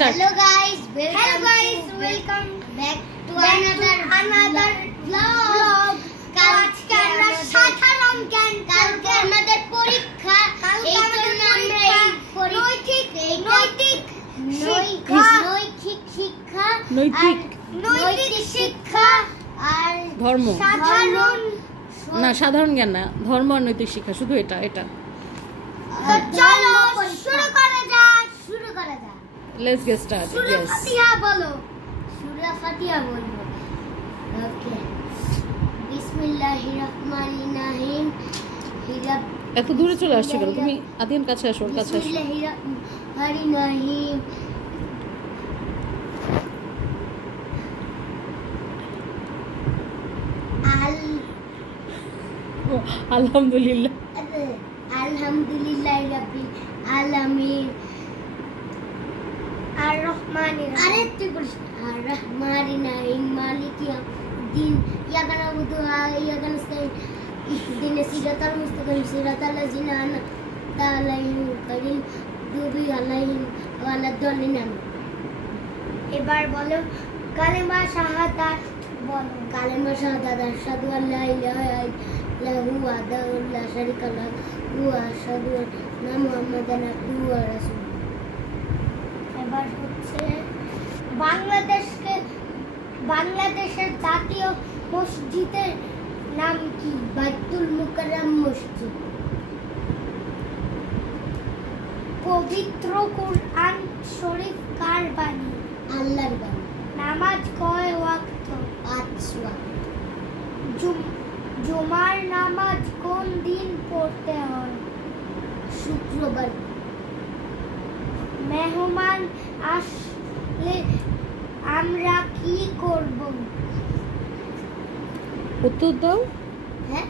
Start. Hello guys, welcome back to another vlog. আজকে আমরা সাধারণ জ্ঞান, কালকে আমাদের পরীক্ষা, এই জন্য আমরা নৈতিক শিক্ষা আর ধর্ম সাধারণ জ্ঞান না, ধর্ম আর নৈতিক শিক্ষা, শুধু এটা। চলো শুরু করা যাক। Let's get start. সূরা ফাতিহা বলো। সূরা ফাতিহা বলবো। ওকে, বিসমিল্লাহির রহমানির রহিম। এত দূরে চলে আসছে কেন তুমি? আদিয়ান কাছে আসো, ওর কাছে আসো। বিসমিল্লাহির রহমানির রহিম। আলহামদুলিল্লাহ আলহামদুলিল্লাহি রাব্বিল আলামিন। আর রহমানির আর রহমানির রহিম মালিকি দিন। ইয়াকা নাবুদু ওয়া ইয়াকা নাস্তাইন ইহদিনাস সিরাতাল মুস্তাকিম সিরাতাল লাযিনা আন'আমতা আলাইহিম গায়রিল মাগদুবি আলাইহিম ওয়া লাদ-দাল্লিন। এবার বলো কালেমা শাহাদাত বলো। কালেমা শাহাদাত আশহাদু আল্লা ইলাহা ইল্লাল্লাহু ওয়াহদাহু লা শারীকা লাহু ওয়া আশহাদু আন্না মুহাম্মাদান আবদুহু ওয়া রাসূলুহু। এবার হচ্ছে বাংলাদেশের জাতীয় মসজিদের নাম কি? বাইতুল মুকাররম মসজিদ। পবিত্র কুরআন শরীফ কার বাণী? আল্লাহর বাণী। নামাজ কয় ওয়াক্ত? 5 ওয়াক্ত। জুমার নামাজ কোন দিন পড়তে হয়? শুক্রবার। মেহমান আসলে আমরা কি করব? উত্তর দাও। হ্যাঁ,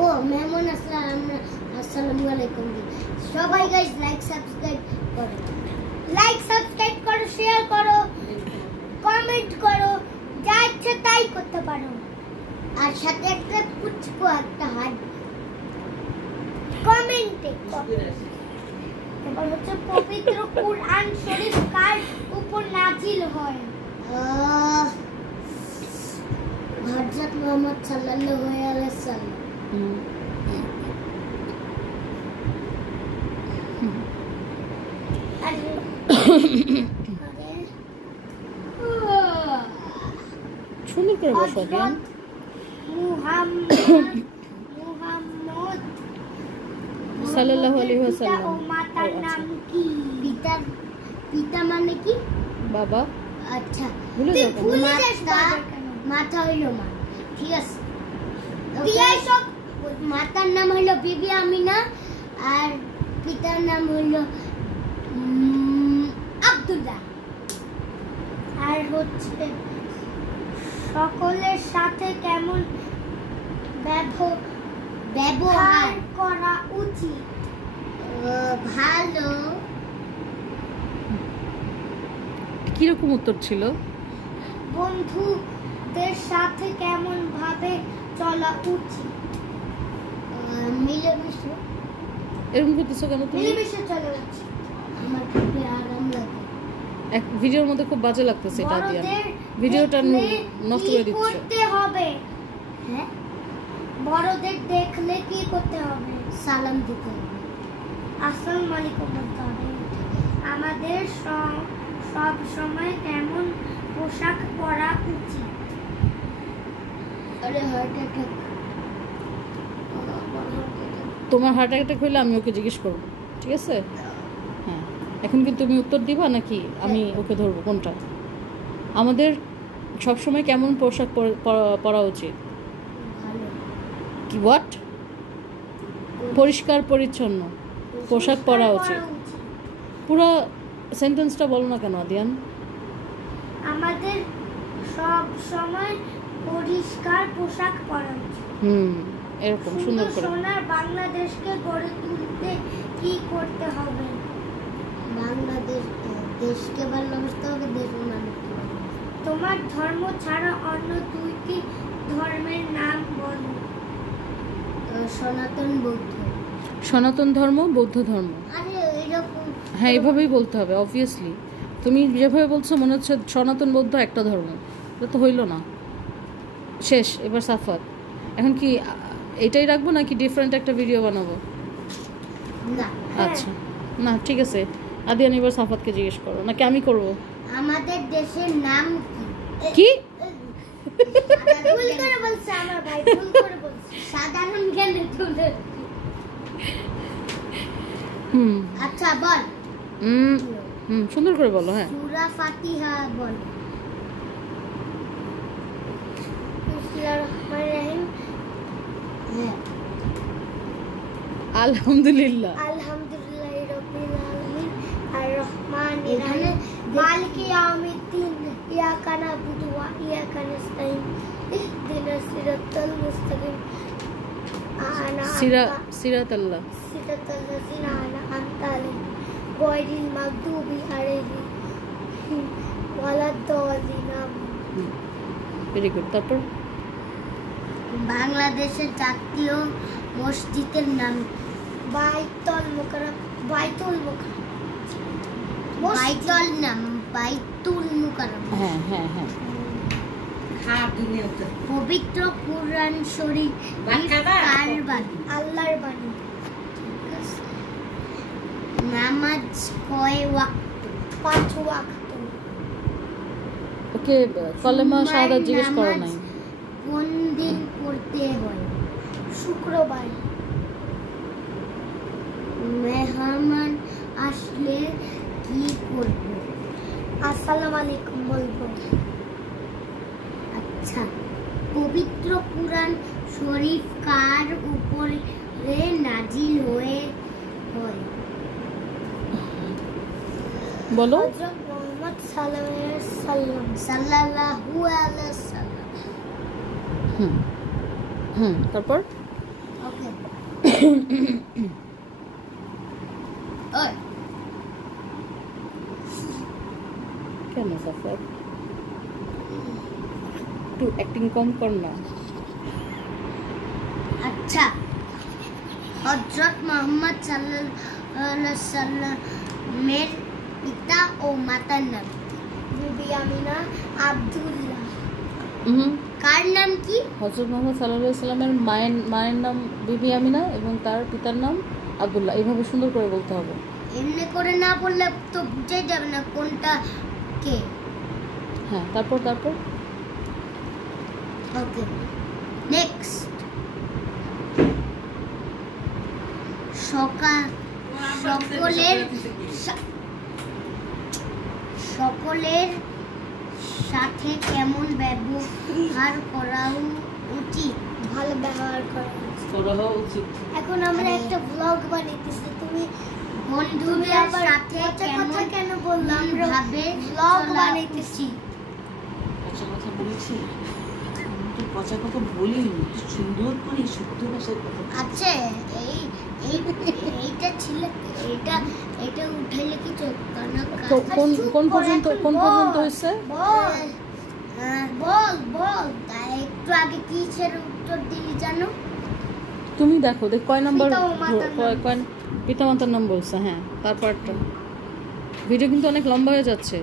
ও মেহমান আসলে আমরা আসসালামু আলাইকুম দিই। সবাই গাইস লাইক সাবস্ক্রাইব করো, শেয়ার করো, কমেন্ট করো, যা ইচ্ছে তাই করতে পারো। আর সাথে একটা পুচকো একটা হাত কমেন্টে। এবার হচ্ছে পবিত্র কুরআন শরীফ কার উপর নাজিল হয়? হযরত মুহাম্মদ সাল্লাল্লাহু আলাইহি ওয়াসাল্লাম। সুন্দর করে বসো আদিয়ান। মুহাম্মদ সাল্লাল্লাহু আলাইহি ওয়াসাল্লাম। মাতার নাম কি? পিতা মানে কি? বাবা। আচ্ছা, ভুলে যাও। মাতা হইলো মা, ঠিক আছে। মাতার নাম হইলো বিবি আমিনা আর পিতার নাম হইলো আব্দুল্লাহ। আর হচ্ছে সকলের সাথে কেমন ব্যবহার করা উচিত? ভালো। কিরকম উত্তর ছিল? বন্ধুদের সাথে কেমন ভাবে চলা উচিত? মিলেমিশে। এরকম করতেছো কেন তুমি? মিলেমিশে চলা উচিত, আমার খুবই আরাম লাগে। এক ভিডিওর মধ্যে খুব বাজে লাগতেছে এটা আদিয়ান। ভিডিওটা নষ্ট করে দিচ্ছ। করতে হবে। হ্যাঁ, বড়দের দেখলে কি করতে হবে? সালাম দিতে হবে, আসসালামু আলাইকুম বলতে হবে। আমাদের সব সময় কেমন পোশাক পরা উচিত? আরে হার্ট অ্যাটাক। তোমার হার্ট অ্যাটাক হইলে আমি ওকে জিজ্ঞেস করব, ঠিক আছে? হ্যাঁ, এখন কি তুমি উত্তর দিবা নাকি আমি ওকে ধরবো? কোনটা? আমাদের সব সময় কেমন পোশাক পরা উচিত? কি হোয়াট? পরিষ্কার পরিচ্ছন্ন পোশাক পরা উচিত। পুরো সেন্টেন্সটা বলো না কেন আদিয়ান? আমাদের সব সময় পরিষ্কার পোশাক পরা উচিত। এরকম সুন্দর করে। সোনার বাংলাদেশকে গড়ে তুলতে কি করতে হবে? দেশকে ভালোবাসতে হবে, দেশের মানুষকে। তোমার ধর্ম ছাড়া অন্য 2টি ধর্মের নাম বলো। সনাতন বৌদ্ধ। সনাতন ধর্ম, বৌদ্ধ ধর্ম। আরে এরকম হ্যাঁ, এইভাবেই বলতে হবে অবভিয়াসলি। তুমি যেভাবে বলছো মনে হচ্ছে সনাতন বৌদ্ধ একটা ধর্ম, এটা তো হইল না। শেষ, এবার সাফাত। এখন কি এটাই রাখবো নাকি ডিফারেন্ট একটা ভিডিও বানাবো? না, আচ্ছা, না ঠিক আছে। আদিয়ান এবার সাফাতকে জিজ্ঞেস করো নাকি আমি করবো? আমাদের দেশের নাম কি? কি ভুল করে বলছে আমার ভাই, ভুল করে বলছে। সাধারণ জ্ঞানের তুলে। হুম আচ্ছা বল। হুম হুম, সুন্দর করে বলো। হ্যাঁ, সূরা ফাতিহা বল। বিসমিল্লাহির রহমানির রহিম। হ্যাঁ। আলহামদুলিল্লাহ। আলহামদুলিল্লাহি রাব্বিল আলামিন আর রহমানির রহিম মালিকি ইয়াউমিদ্দিন ইয়াকা নাবুদু ওয়া ইয়াকা নাস্তাইন ইহদিনাস সিরাতাল মুস্তাকিম সিরাতাল্লাহ সিরাতাল লাযিনা আন'আমতা আলাইহিম গায়রিল মাগদুবি আলাইহিম ওয়ালাদ-দাল্লিন। Very good. তারপর বাংলাদেশের জাতীয় মসজিদের নাম বাইতুল মুকাররম। বাইতুল মুকাররম। হ্যাঁ হ্যাঁ হ্যাঁ। পবিত্র কুরআন শরীফ কার বাণী? আল্লাহর বাণী। নামাজ কয় ওয়াক্ত? 5 ওয়াক্ত। ওকে কলেমা শাহাদাত জিজ্ঞেস করো নাই। কোন দিন পড়তে হয়? শুক্রবার। মেহমান আসলে কি করব? আসসালামু আলাইকুম বলবো। আচ্ছা, পবিত্র কুরআন শরীফ কার উপরে নাজিল হয়? বলো। হযরত মুহাম্মদ সাল্লাল্লাহু আলাইহি ওয়াসাল্লাম। হুম হুম, তারপর ওকে। ওই কেন সাফাত একটু অ্যাক্টিং কম কর না। আচ্ছা, হযরত মুহাম্মদ সাল্লাল্লাহু আলাইহি ওয়াসাল্লামের পিতা ও মাতার নাম? বিবি আমিনা, আব্দুল্লাহ। কার নাম কি? হযরত মুহাম্মদ সাল্লাল্লাহু আলাইহি সাল্লামের মায়ের নাম বিবি আমিনা এবং তার পিতার নাম আব্দুল্লাহ। এইভাবে সুন্দর করে বলতে হবে। এমনি করে না বললে তো বুঝে যাবে না কোনটা কে। হ্যাঁ, তারপর ওকে, নেক্সট। সকলের সাথে কেমন ব্যবহার করা উচিত? ভালো ব্যবহার করা উচিত। এখন আমরা একটা ব্লগ বানাইতেছি, তুমি বন্ধুদের সাথে কেন বললাম ভাবে ব্লগ বানাইতেছি। কথা বলেছি, পচা কথা বলিনি, সুন্দর করে শুদ্ধ ভাষায় কথা। আচ্ছা, এইটা ছিল, এটা উঠাইলে কি কোন পর্যন্ত হয়েছে? বল তাই একটু আগে কিসের উত্তর দিলি জানো? তুমি দেখো কয় নাম্বার, পিতামাতার নাম বলছে। হ্যাঁ, তারপরটা ভিডিও কিন্তু অনেক লম্বা হয়ে যাচ্ছে।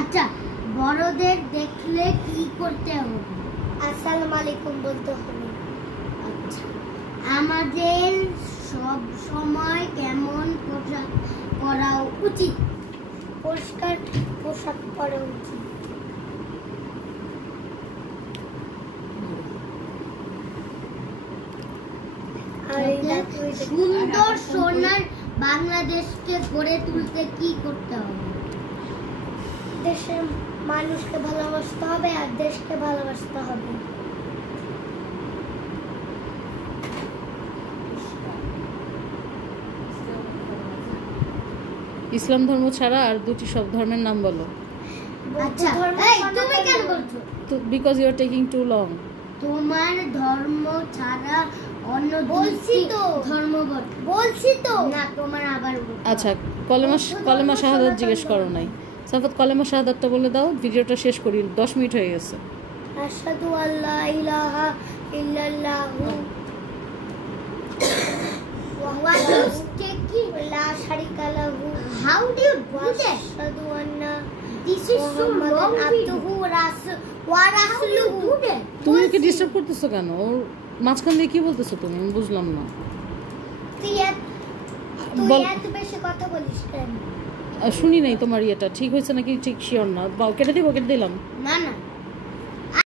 আচ্ছা, বড়দের দেখলে কি করতে হবে? আসসালামু আলাইকুম বলতে হবে। আচ্ছা, আমাদের সব সময় কেমন পোশাক পরা উচিত? পরিষ্কার পোশাক পরা উচিত। সুন্দর সোনার বাংলাদেশকে গড়ে তুলতে কি করতে হবে? দেশের মানুষকে ভালোবাসতে হবে আর দেশকে ভালোবাসতে হবে। ইসলাম ধর্ম ছাড়া আর দুটি সব ধর্মের নাম বলো। আচ্ছা, এই তুমি কেন বলছো? Because you are taking too long. তোমার ধর্ম ছাড়া অন্য বলছি তো ধর্ম বলছি তো না, তোমার আবার আচ্ছা, কলেমা শাহাদাত জিজ্ঞেস করো নাই। সাফাত কলেমা শাহাদাতটা বলে দাও, ভিডিওটা শেষ করি, 10 মিনিট হয়ে গেছে। আশহাদু আল্লা ইলাহা ইল্লাল্লাহু ওয়া আশহাদু লা শারিকা লাহু। How do you do that? আশহাদু আন্না This is so long আবদুহু ওয়া রাসূলুহু। তুমি ওকে ডিস্টার্ব করতেছো কেন? ওর মাঝখান দিয়ে কি বলতেছো তুমি? আমি বুঝলাম না। তুই বল। এত বেশি কথা বলিস কেন? শুনি নাই তোমার ইয়েটা ঠিক হয়েছে নাকি ঠিক শিওর না। কেটে দিলাম। না না